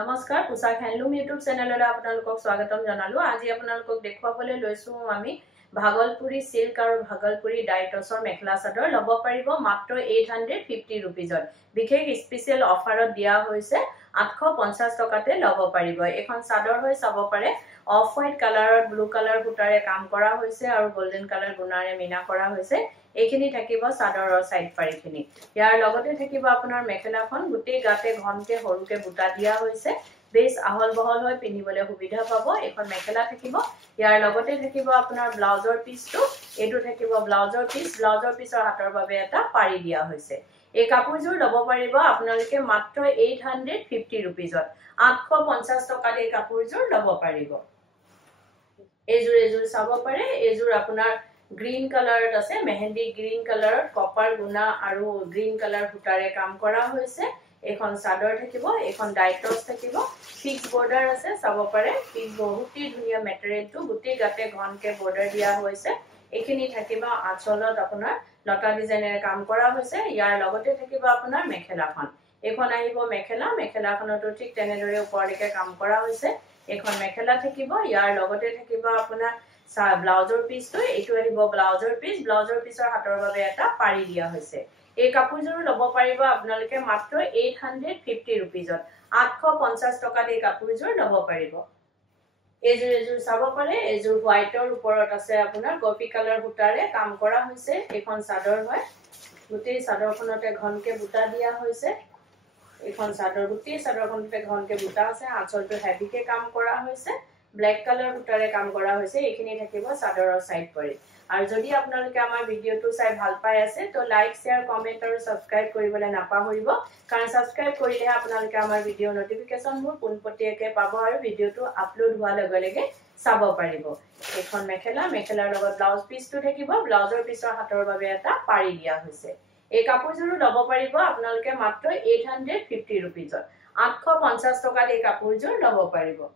নমস্কাৰ পোছাক handloom YouTube চেনেললৈ আপোনালোকক স্বাগতম জনালো আজি আপোনালোকক দেখুৱাবলৈ লৈছো আমি ভাগলপুৰী সিল্ক আৰু ভাগলপুৰী ডাইটছৰ মেখেলা চাদৰ লব পাৰিব মাত্ৰ 850 रुपीजত বিশেষ স্পেশাল অফাৰত দিয়া হৈছে 850 টকাতে লব পাৰিব এখন চাদৰ হৈ চাব পাৰে অফ হোৱাইট কালাৰত ব্লু কালাৰ বুটাৰে কাম কৰা হৈছে আৰু গোল্ডেন কালাৰ গুণাৰে মিনা কৰা হৈছে এইখিনি থাকিব চাদৰৰ সাইড পাৰিখিনি ইয়াৰ লগতে থাকিব আপোনাৰ মেখেলাখন গুটি গাতে ঘনকে হৰুকে বুটা দিয়া হৈছে বেছ আহল বহল হৈ পিনিবলৈ সুবিধা পাব এখন মেখেলা থাকিব ইয়াৰ লগতে থাকিব আপোনাৰ ব্লাউজৰ পিছটো এটো থাকিব ব্লাউজৰ পিছৰ হাতৰ বাবে এটা পাৰি দিয়া হৈছে এই কাপোৰজোৰ লব পাৰিব আপোনালোকে মাত্ৰ 850 रुपीजত 850 টকাত এই কাপোৰজোৰ লব পাৰিব এজোৰ চাব পাৰে এজোৰ আপোনাৰ গ্ৰীন কালাৰত আছে মেহেন্দি গ্ৰীন কালাৰত কপাৰ গুণা আৰু গ্ৰীন কালাৰ ফুটাৰে কাম কৰা হৈছে এখন চাদৰ থাকিব এখন ডাইটছ থাকিব ফিক্স বৰ্ডাৰ আছে চাব পাৰে ফিক্স বহুতই ধুনিয়া মেটেৰিয়েলটো গুটি গাতে ঘনকে বৰ্ডাৰ দিয়া হৈছে এখিনি থাকিব আঁচলত আপোনাৰ লতা ডিজাইনেৰে কাম কৰা হৈছে ইয়াৰ লগতে থাকিব আপোনাৰ মেখেলাখন এখন আহিব মেখেলাখনটো ঠিক তেনেদৰে ওপৰলৈকে কাম কৰা হৈছে এখন মেখেলা থাকিব ইয়াৰ লগতে থাকিব আপোনাৰ ব্লাউজৰ পিছটো এটো আহিব ব্লাউজৰ পিছৰ হাতৰ বাবে এটা পাৰি দিয়া হৈছে এই কাপোৰজোৰ লব পাৰিব আপোনালোকে মাত্ৰ 850 रुपीजত 850 টকাত এই কাপোৰজোৰ লব পাৰিব এজোৰ চাব পাৰে এজোৰ হোৱাইটৰ ওপৰত আছে আপোনাৰ কফি কালাৰ বুটাৰে কাম কৰা হৈছে এখন চাদৰ হয় গুটি চাদৰখনতে ঘনকে বুটা দিয়া হৈছে এখন চাদৰ গুটি চাদৰখনতে ঘনকে বুটা আছে আঁচলটো হেভিকে কাম কৰা হৈছে ব্ল্যাক কালাৰ বুটাৰে কাম কৰা হৈছে এইখিনি থাকিব চাদৰৰ সাইড পৰি আৰু যদি আপোনালোকে আমাৰ ভিডিওটো চাই ভাল পাই আছে তো লাইক শেয়াৰ কমেন্ট আৰু সাবস্ক্ৰাইব কৰিবলৈ নাপাহৰিব কাৰণ সাবস্ক্ৰাইব কৰিলে আপোনালোকে আমাৰ ভিডিও নটিফিকেশনবোৰ পোনপটীয়াকৈ পাব আৰু ভিডিওটো আপলোড হোৱাৰ লগে লগে চাব পাৰিব এখন মেখেলাৰ লগত ব্লাউজ পিছটো থাকিব ব্লাউজৰ পিছৰ হাতৰ বাবে এটা পাৰি দিয়া হৈছে এই কাপোৰজোৰ লব পাৰিব আপোনালোকে মাত্ৰ 850 रुपीजত 850 টকাত এই কাপোৰজোৰ লব পাৰিব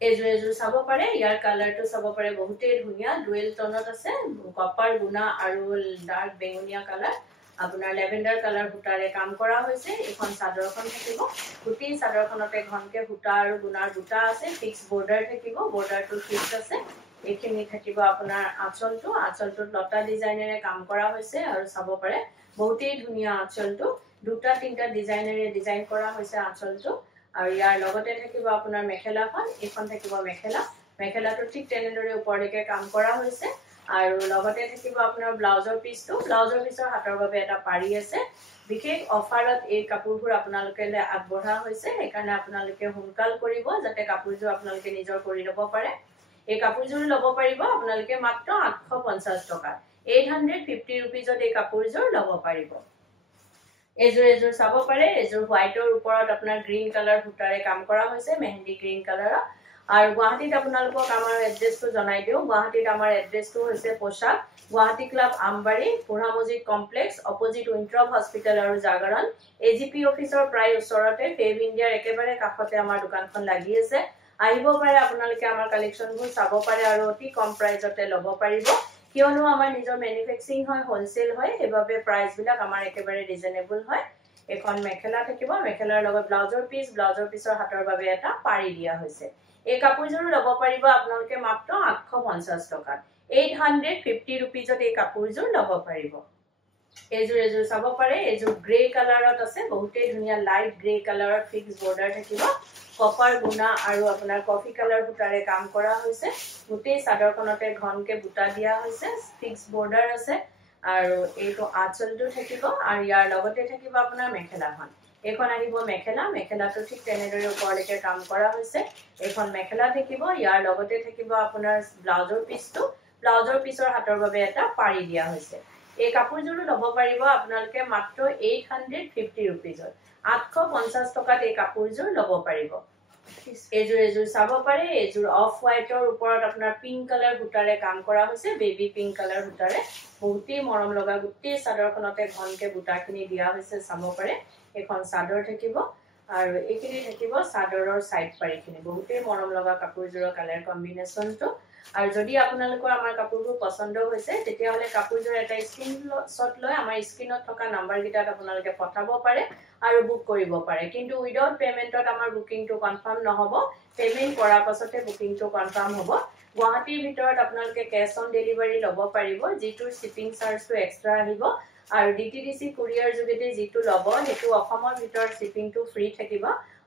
এজোৰ চাব পাৰে ইয়াৰ কালাৰটো চাব পাৰে বহুতেই ধুনিয়া ডুৱেল টোনত আছে কপাৰ গুণা আৰু ডাৰ্ক বেঙুনিয়া কালাৰ আপোনাৰ লেভেন্ডাৰ কালাৰ বুটাৰে কাম কৰা হৈছে এখন চাদৰখন থাকিব গুটি চাদৰখনতে ঘনকে বুটা আৰু গুণাৰ বুটা আছে ফিক্স বৰ্ডাৰ থাকিব বৰ্ডাৰটো ফিক্স আছে এইখিনি থাকিব আপোনাৰ আঁচলটোত লতা ডিজাইনেৰে কাম কৰা হৈছে আৰু চাব পাৰে বহুতেই ধুনিয়া আঁচলটো দুটা তিনটা ডিজাইনেৰে ডিজাইন কৰা হৈছে আঁচলটো আৰু ইয়াৰ লগতে থাকিব আপোনাৰ মেখেলাখন এখন থাকিব মেখেলাটো ঠিক তেনেদৰে ওপৰলৈকে কাম কৰা হৈছে আৰু লগতে থাকিব আপোনাৰ ব্লাউজৰ পিছৰ হাতৰ বাবে এটা পাৰি আছে বিশেষ অফাৰত এই কাপোৰবোৰ আপোনালোকে আগবঢ়া হৈছে সেইকাৰণে আপোনালোকে হুনকাল কৰিব যাতে কাপোৰজোৰ আপোনালোকে নিজৰ কৰি ল'ব পাৰে এই কাপোৰজোৰ লব পাৰিব আপোনালোকে মাত্ৰ 850 টকা 850 रुपीजত এই কাপোৰজোৰ লব পাৰিব এজোৰ চাব পাৰে এজোৰ হোৱাইটৰ ওপৰত আপোনাৰ গ্ৰীন কালাৰ বুটাৰে কাম কৰা হৈছে মেহেন্দি গ্ৰীন কালাৰ আৰু গুৱাহাটীত আপোনালোকক আমাৰ এড্ৰেছটো জনাই দিও গুৱাহাটীত আমাৰ এড্ৰেছটো হৈছে পোশাক গুৱাহাটী ক্লাব আমবাৰী পুৰা মজিদ কমপ্লেক্স অপোজিট উইন্ট্ৰপ হস্পিটেল আৰু জাগৰণ এজিপি অফিচৰ প্ৰায় ওচৰতে ফেভ ইণ্ডিয়াৰ একেবাৰে কাষতে আমাৰ দোকানখন লাগি আছে আহিব পাৰে আপোনালোকে আমাৰ কালেকশনবোৰ চাব পাৰে আৰু অতি কম প্ৰাইজতে লব পাৰিব কিয়নো আমাৰ নিজৰ ম্যানুফ্যাকচাৰিং হয় হোলসেল হয় এভাবে প্ৰাইস বিলাক আমাৰ একেবাৰে ৰিজনেবল হয় এখন মেখেলা থাকিব মেখেলাৰ লগত ব্লাউজৰ পিছৰ হাতৰ বাবে এটা পাৰি দিয়া হৈছে এই কাপোৰজোৰ লব পাৰিব আপোনালোকে মাত্ৰ 850 টকাত 850 रुपीजত এই কাপোৰজোৰ লব পাৰিব এজোৰ চাব পাৰে এজোৰ গ্ৰে কালাৰত আছে বহুতেই ধুনিয়া লাইট গ্ৰে কালাৰত ফিক্স বৰ্ডাৰ থাকিব কপাৰ গুণা আৰু আপোনাৰ কফি কালাৰ বুটাৰে কাম কৰা হৈছে গুটেই চাদৰখনতে ঘনকে বুটা দিয়া হৈছে ফিক্স বৰ্ডাৰ আছে আৰু এইটো আঁচলটো থাকিব আৰু ইয়াৰ লগতে থাকিব আপোনাৰ মেখেলাখন এখন আহিব মেখেলাটো ঠিক তেনেদৰে ওপৰলৈকে কাম কৰা হৈছে এখন মেখেলা থাকিব ইয়াৰ লগতে থাকিব আপোনাৰ ব্লাউজৰ পিছৰ হাতৰ বাবে এটা পাৰি দিয়া হৈছে এই কাপোৰজোৰ লব পাৰিব আপোনালোকে মাত্ৰ 850 रुपीजত 850 টকাত এই কাপোৰজোৰ লব পাৰিব এজোৰ চাব পাৰে এজোৰ অফ হোৱাইটৰ ওপৰত আপোনাৰ পিংক কালাৰ বুটাৰে কাম কৰা হৈছে বেবি পিংক কালাৰ বুটাৰে বহুতেই মৰম লগা গুটেই চাদৰখনতে ঘনকে বুটাখিনি দিয়া হৈছে চাব পাৰে এখন চাদৰ থাকিব আৰু এইখিনি থাকিব চাদৰৰ সাইড পাৰিখিনি বহুতেই মৰম লগা কাপোৰজোৰৰ কালাৰ কম্বিনেশনটো আৰু যদি আপোনালোকৰ আমাৰ কাপোৰবোৰ পছন্দ হৈছে তেতিয়াহলে কাপোৰযোৰ এটা স্ক্ৰিনশ্বট লৈ আমাৰ স্ক্ৰিনত থকা নাম্বাৰ গিটাত আপোনালোকে পঠাব পাৰে আৰু বুক কৰিব পাৰে কিন্তু উইদাউট পেমেন্টত আমাৰ বুকিংটো কনফাৰ্ম নহব পেমেন্ট কৰাৰ পাছতে বুকিংটো কনফাৰ্ম হ'ব গুৱাহাটীৰ ভিতৰত আপোনালোকে কেশ অন ডেলিভাৰী ল'ব পাৰিব যিটোৰ শিপিং চাৰ্জটো এক্সট্ৰা আহিব আৰু ডিটিডিসি কুৰিয়াৰ যোগেদি যিটো ল'ব হেতু অসমৰ ভিতৰত শিপিংটো ফ্ৰী থাকিব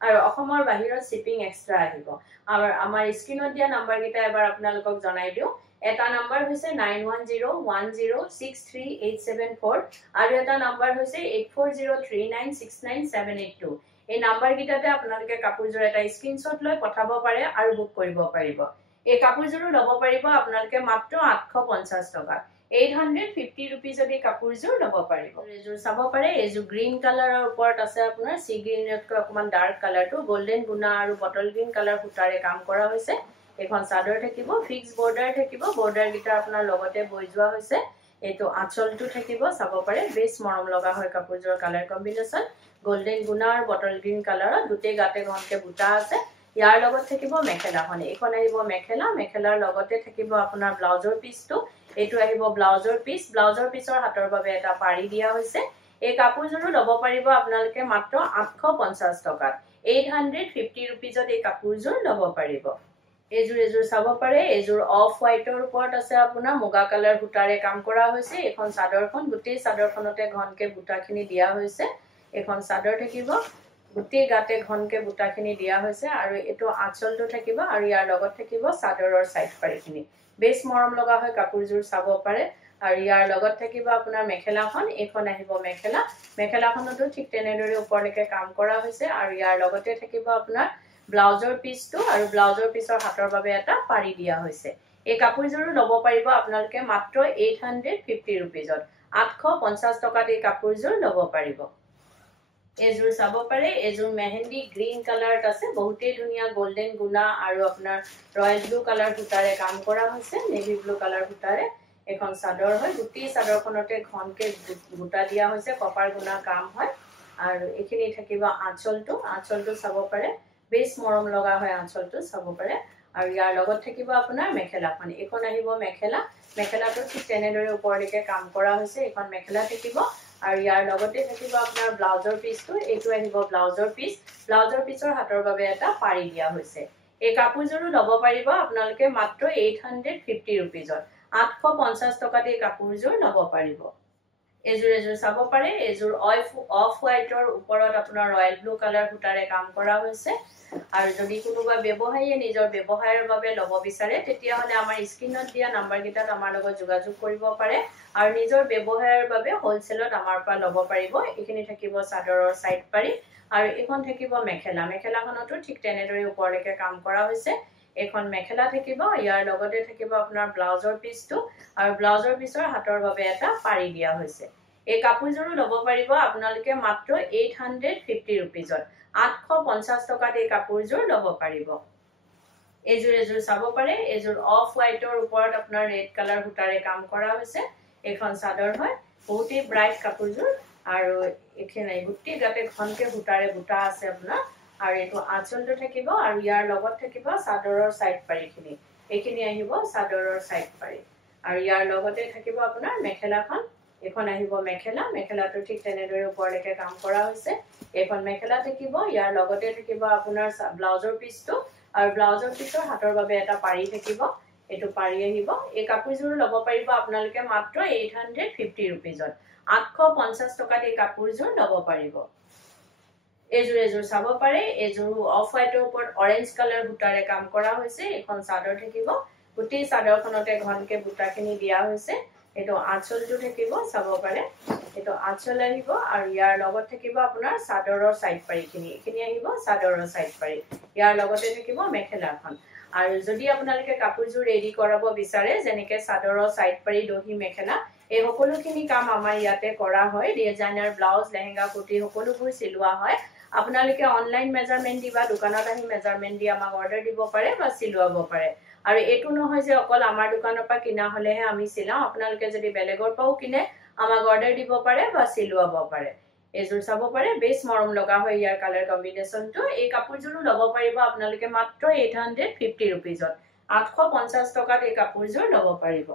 আৰু অসমৰ বাহিৰত শিপিং এক্সট্ৰা আহিব আৰু আমাৰ স্ক্ৰিনত দিয়া নাম্বাৰ গিটা এবাৰ আপোনালোকক জনাই দিও এটা নাম্বাৰ হৈছে 9101063874 আৰু এটা নাম্বাৰ হৈছে 8403969782 এই নাম্বাৰ গিটাতে আপোনালোকে কাপোৰযোৰ এটা স্ক্ৰিনশ্বট লৈ পঠাব পাৰে আৰু বুক কৰিব পাৰিব এই কাপোৰযোৰ ল'ব পাৰিব আপোনালোকে মাত্ৰ 850 টকা 850 rupees যদি কাপোৰযোৰ ল'ব পাৰিব এযোৰ চাব পাৰে এযোৰ গ্ৰীন কালাৰৰ ওপৰত আছে আপোনাৰ সি গ্ৰীনতকৈ অকমান ডাৰ্ক কালাৰটো গোল্ডেন গুনা আৰু বটল গ্ৰীন কালাৰ সূতাৰে কাম কৰা হৈছে এখন চাদৰ থাকিব ফিক্স বৰ্ডাৰ থাকিব বৰ্ডাৰ গিটা আপোনাৰ লগতে বৈ যোৱা হৈছে এটো আঁচলটো থাকিব চাব পাৰে বেছ মৰম লগা হয় কাপোৰযোৰ কালাৰ কম্বিনেশন গোল্ডেন গুনা আৰু বটল গ্ৰীন কালাৰৰ দুটে গাতে ঘনকে বুটা আছে ইয়াৰ লগত থাকিব মেখেলাখন এখন আহিব মেখেলা মেখেলাৰ লগতে থাকিব আপোনাৰ ব্লাউজৰ পিসটো এটো আহিব ব্লাউজৰ পিসৰ হাতৰ বাবে এটা পাৰি দিয়া হৈছে এই কাপোৰযোৰ ল'ব পাৰিব আপোনালোকে মাত্ৰ 850 টকাত 850 rupeesত এই কাপোৰযোৰ ল'ব পাৰিব এযোৰ চাব পাৰে এযোৰ অফ হোৱাইটৰ ওপৰত আছে আপোনাৰ মুগা কালাৰ সূতাৰে কাম কৰা হৈছে এখন চাদৰখন গুটি চাদৰখনতে ঘনকে বুটাখিনি দিয়া হৈছে এখন চাদৰ থাকিব গুটি গাতে ঘনকে বুটাখিনি দিয়া হৈছে আৰু এটো আঁচলটো থাকিব আৰু ইয়াৰ লগত থাকিব চাদৰৰ সাইড পাৰিখিনি বেছ মৰম লগা হয় কাপোৰযোৰ চাব পাৰে আৰু ইয়াৰ লগত থাকিব আপোনাৰ মেখেলাখন এখন আহিব মেখেলাখনতো ঠিক তেনেদৰে ওপৰলৈকে কাম কৰা হৈছে আৰু ইয়াৰ লগতে থাকিব আপোনাৰ ব্লাউজৰ পিসটো আৰু ব্লাউজৰ পিসৰ হাতৰ বাবে এটা পাৰি দিয়া হৈছে এই কাপোৰযোৰ ল'ব পাৰিব আপোনালোকে মাত্ৰ 850 rupeesত 850 টকাত এই কাপোৰযোৰ ল'ব পাৰিব এযোৰ চাব পাৰে এযোৰ মেহেন্দি গ্ৰীন কালাৰত আছে বহুতেই ধুনিয়া গোল্ডেন গুনা আৰু আপোনাৰ ৰয়েল ব্লু কালাৰ সূতাৰে কাম কৰা হৈছে নেভি ব্লু কালাৰ সূতাৰে এখন চাদৰ হয় গুটি চাদৰখনতে ঘনকে বুটা দিয়া হৈছে কপাৰ গুনা কাম হয় আৰু এখিনি থাকিব আঁচলটো চাব পাৰে বেছ মৰম লগা হয় আঁচলটো চাব পাৰে আৰু ইয়াৰ লগত থাকিব আপোনাৰ মেখেলাখন এখন আহিব মেখেলাটো ঠিক তেনেদৰে ওপৰলৈকে কাম কৰা হৈছে এখন মেখেলা থাকিব আৰু ইয়াৰ লগতে থাকিব আপোনাৰ ব্লাউজৰ পিসটো এটো আহিব ব্লাউজৰ পিসৰ হাতৰ বাবে এটা পাৰি দিয়া হৈছে এই কাপোৰযোৰ ল'ব পাৰিব আপোনালোকে মাত্ৰ 850 rupeesত 850 টকাত এই কাপোৰযোৰ ল'ব পাৰিব এযোৰ চাব পাৰে এযোৰ অফ হোৱাইটৰ ওপৰত আপোনাৰ ৰয়েল ব্লু কালাৰ সূতাৰে কাম কৰা হৈছে আৰু যদি কোনোবা ব্যৱসায়ীয়ে নিজৰ ব্যৱসায়ৰ বাবে ল'ব বিচাৰে তেতিয়া হলে আমাৰ স্ক্ৰিনত দিয়া নাম্বাৰ গিটাত আমাৰ লগত যোগাযোগ কৰিব পাৰে আৰু নিজৰ ব্যৱসায়ৰ বাবে হোলসেলত আমাৰ পৰা ল'ব পাৰিব এখিনি থাকিব চাদৰৰ সাইড পাৰি আৰু এখন থাকিব মেখেলাখনতো ঠিক তেনেদৰে ওপৰলৈকে কাম কৰা হৈছে এখন মেখেলা থাকিব ইয়াৰ লগতে থাকিব আপোনাৰ ব্লাউজৰ পিসটো আৰু ব্লাউজৰ পিসৰ হাতৰ বাবে এটা পাৰি দিয়া হৈছে এই কাপোৰযোৰ ল'ব পাৰিব আপোনালোকে মাত্ৰ 850 rupeesত 850 টকাত এই কাপোৰযোৰ ল'ব পাৰিব এযোৰ চাব পাৰে এযোৰ অফ হোৱাইটৰ ওপৰত আপোনাৰ ৰেড কালাৰ সূতাৰে কাম কৰা হৈছে এখন চাদৰ হয় বহুতেই ব্ৰাইট কাপোৰযোৰ আৰু এখিনি গুটি গাতে ঘনকে সূতাৰে বুটা আছে আপোনাৰ আৰু এটো আঁচলটো থাকিব আৰু ইয়াৰ লগত থাকিব চাদৰৰ সাইড পাৰিখিনি এখিনি আহিব চাদৰৰ সাইড পাৰি আৰু ইয়াৰ লগতে থাকিব আপোনাৰ মেখেলাখন এখন আহিব মেখেলাটো ঠিক তেনেদৰে ওপৰলৈকে কাম কৰা হৈছে এখন মেখেলা থাকিব ইয়াৰ লগতে থাকিব আপোনাৰ ব্লাউজৰ পিসটো আৰু ব্লাউজৰ পিসৰ হাতৰ বাবে এটা পাৰি থাকিব এটো পাৰি আহিব এই কাপোৰযোৰ ল'ব পাৰিব আপোনালোকে মাত্ৰ 850 rupeesত 850 টকাত এই কাপোৰযোৰ ল'ব পাৰিব এযোৰ চাব পাৰে এযোৰ অফ হোৱাইটৰ ওপৰত অৰেঞ্জ কালাৰ সূতাৰে কাম কৰা হৈছে এখন চাদৰ থাকিব গুটি চাদৰখনতে ঘনকে বুটাখিনি দিয়া হৈছে এটো আঁচলটো থাকিব চাব পাৰে এটো আঁচল আহিব আৰু ইয়াৰ লগত থাকিব আপোনাৰ চাদৰৰ সাইড পাৰিখিনি এখিনি আহিব চাদৰৰ সাইড পাৰি ইয়াৰ লগতে থাকিব মেখেলাখন আৰু যদি আপোনালোকে কাপোৰযোৰ ৰেডি কৰাব বিচাৰে যেনেকে চাদৰৰ সাইড পাৰি দহি মেখেলা এই সকলোখিনি কাম আমাৰ ইয়াতে কৰা হয় ডিজাইনাৰ ব্লাউজ লেহেঙ্গা কুৰ্তি সকলোবোৰ সিলোৱা হয় আপোনালোকে অনলাইন মেজাৰমেন্ট দিবা দোকানত আহি মেজাৰমেন্ট দি আমাক অৰ্ডাৰ দিব পাৰে বা সিলোৱাব পাৰে আৰু এটো নহয় যে অকল আমাৰ দোকানৰ পৰা কিনা হলেহে আমি সিলাও আপোনালোকে যদি বেলেগৰ পাও কিনে আমাক অৰ্ডাৰ দিব পাৰে বা সিলোৱাব পাৰে এযোৰ চাব পাৰে বেছ মৰম লগা হয় ইয়াৰ কালাৰ কম্বিনেশনটো এই কাপোৰযোৰ ল'ব পাৰিব আপোনালোকে মাত্ৰ 850 rupeesত 850 টকাত এই কাপোৰযোৰ ল'ব পাৰিব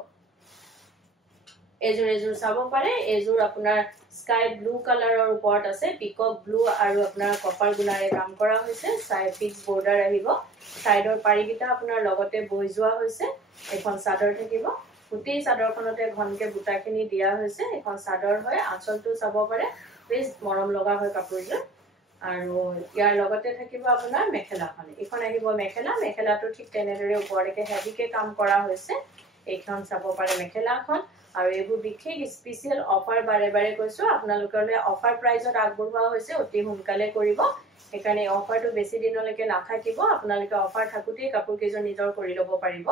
এজোৰ চাব পাৰে এজোৰ আপোনাৰ স্কাই ব্লু কালাৰৰ ওপৰত আছে পিকক ব্লু আৰু আপোনাৰ কপাৰ গুণাৰে কাম কৰা হৈছে সাইড ফিক্স বৰ্ডাৰ আহিব সাইডৰ পাৰিকিটা আপোনাৰ লগতে বৈ যোৱা হৈছে এখন চাদৰ থাকিব গোটেই চাদৰখনতে ঘনকে বুটাখিনি দিয়া হৈছে এখন চাদৰ হয় আঁচলটো চাব পাৰে বেছ মৰম লগা হয় কাপোৰযোৰ আৰু ইয়াৰ লগতে থাকিব আপোনাৰ মেখেলাখন এখন আহিব মেখেলাটো ঠিক তেনেদৰে ওপৰলৈকে হেভিকে কাম কৰা হৈছে এইখন চাব পাৰে মেখেলাখন আৰু এইবোৰ বিশেষ স্পেশাল অফাৰ বাৰে বাৰে কৈছো আপোনালোকলৈ অফাৰ প্ৰাইজত আগবঢ়োৱা হৈছে অতি সোনকালে কৰিব একাৰণে অফাৰটো বেছি দিনলৈকে নাথাকিব আপোনালোকে অফাৰ থাকুতেই কাপোৰ কেইজন নিজৰ কৰি ল'ব পাৰিব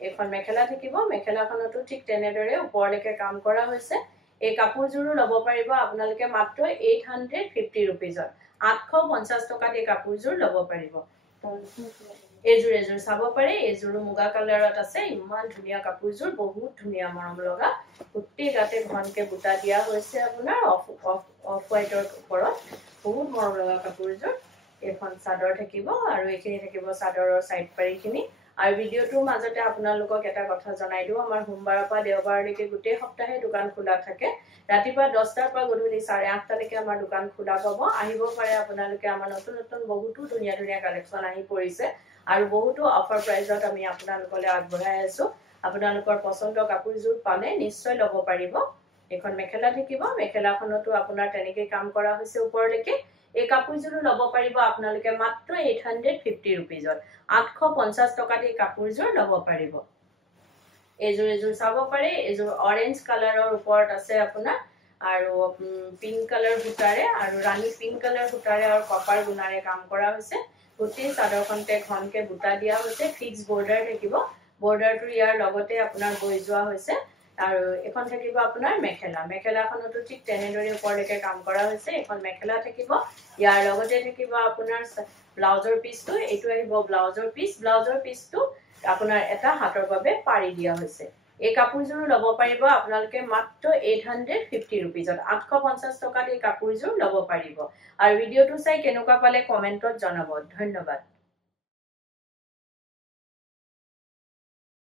এখন মেখেলা থাকিব মেখেলাখনতো ঠিক তেনেদৰে ওপৰলৈকে কাম কৰা হৈছে এই কাপোৰযোৰো ল'ব পাৰিব আপোনালোকে মাত্ৰ 850 रुपीजত 850 টকাত এই কাপোৰযোৰ ল'ব পাৰিব এজোৰ চাব পাৰে এজোৰো মুগা কালাৰত আছে ইমান ধুনীয়া কাপোৰযোৰ বহুত ধুনীয়া মৰম লগা গোটেই গাতে ঘনকে বুটা দিয়া হৈছে আপোনাৰ অফ হোৱাইটৰ ওপৰত বহুত মৰম লগা কাপোৰযোৰ এখন চাদৰ থাকিব আৰু এইখিনি থাকিব চাদৰৰ সাইড পাৰিখিনি আৰু ভিডিওটোৰ মাজতে আপোনালোকক এটা কথা জনাই দিও আমাৰ সোমবাৰৰ পৰা দেওবাৰলৈকে গোটেই সপ্তাহে দোকান খোলা থাকে ৰাতিপুৱা 10টাৰ পৰা গধূলি 8:30 লৈকে আমাৰ দোকান খোলা পাব আহিব পাৰে আপোনালোকে আমাৰ নতুন বহুতো ধুনীয়া ধুনীয়া কালেকচন আহি পৰিছে আৰু বহুতো অফাৰ প্ৰাইজত আমি আপোনালোকলৈ আগবঢ়াই আছো আপোনালোকৰ পছন্দৰ কাপোৰযোৰ পালে নিশ্চয় ল'ব পাৰিব এখন মেখেলা থাকিব মেখেলাখনতো আপোনাৰ তেনেকৈ কাম কৰা হৈছে ওপৰলৈকে এই কাপোৰযোৰো ল'ব পাৰিব আপোনালোকে মাত্ৰ 850 रुपीजত 850 টকাত এই কাপোৰযোৰ ল'ব পাৰিব এজোৰ চাব পাৰে এজোৰ অৰেঞ্জ কালাৰৰ ওপৰত আছে আপোনাৰ আৰু পিংক কালাৰ বুটাৰে আৰু ৰাণী পিংক কালাৰ বুটাৰে আৰু কপাৰ গুণাৰে কাম কৰা হৈছে গোটেই চাদৰখনতে ঘনকে বুটা দিয়া হৈছে ফিক্স বৰ্ডাৰ থাকিব বৰ্ডাৰটো ইয়াৰ লগতে আপোনাৰ বৈ যোৱা হৈছে আৰু এখন থাকিব আপোনাৰ মেখেলাখনতো ঠিক তেনেদৰে ওপৰলৈকে কাম কৰা হৈছে এখন মেখেলা থাকিব ইয়াৰ লগতে থাকিব আপোনাৰ ব্লাউজৰ পিছটো এইটো আহিব ব্লাউজৰ পিছটো আপোনাৰ এটা হাতৰ বাবে পাৰি দিয়া হৈছে এই কাপোৰযোৰ ল'ব পাৰিব আপোনালোকে মাত্ৰ 850 रुपीजত 850 টকাত এই কাপোৰযোৰ ল'ব পাৰিব আৰু ভিডিওটো চাই কেনেকুৱা পালে কমেন্টত জনাব ধন্যবাদ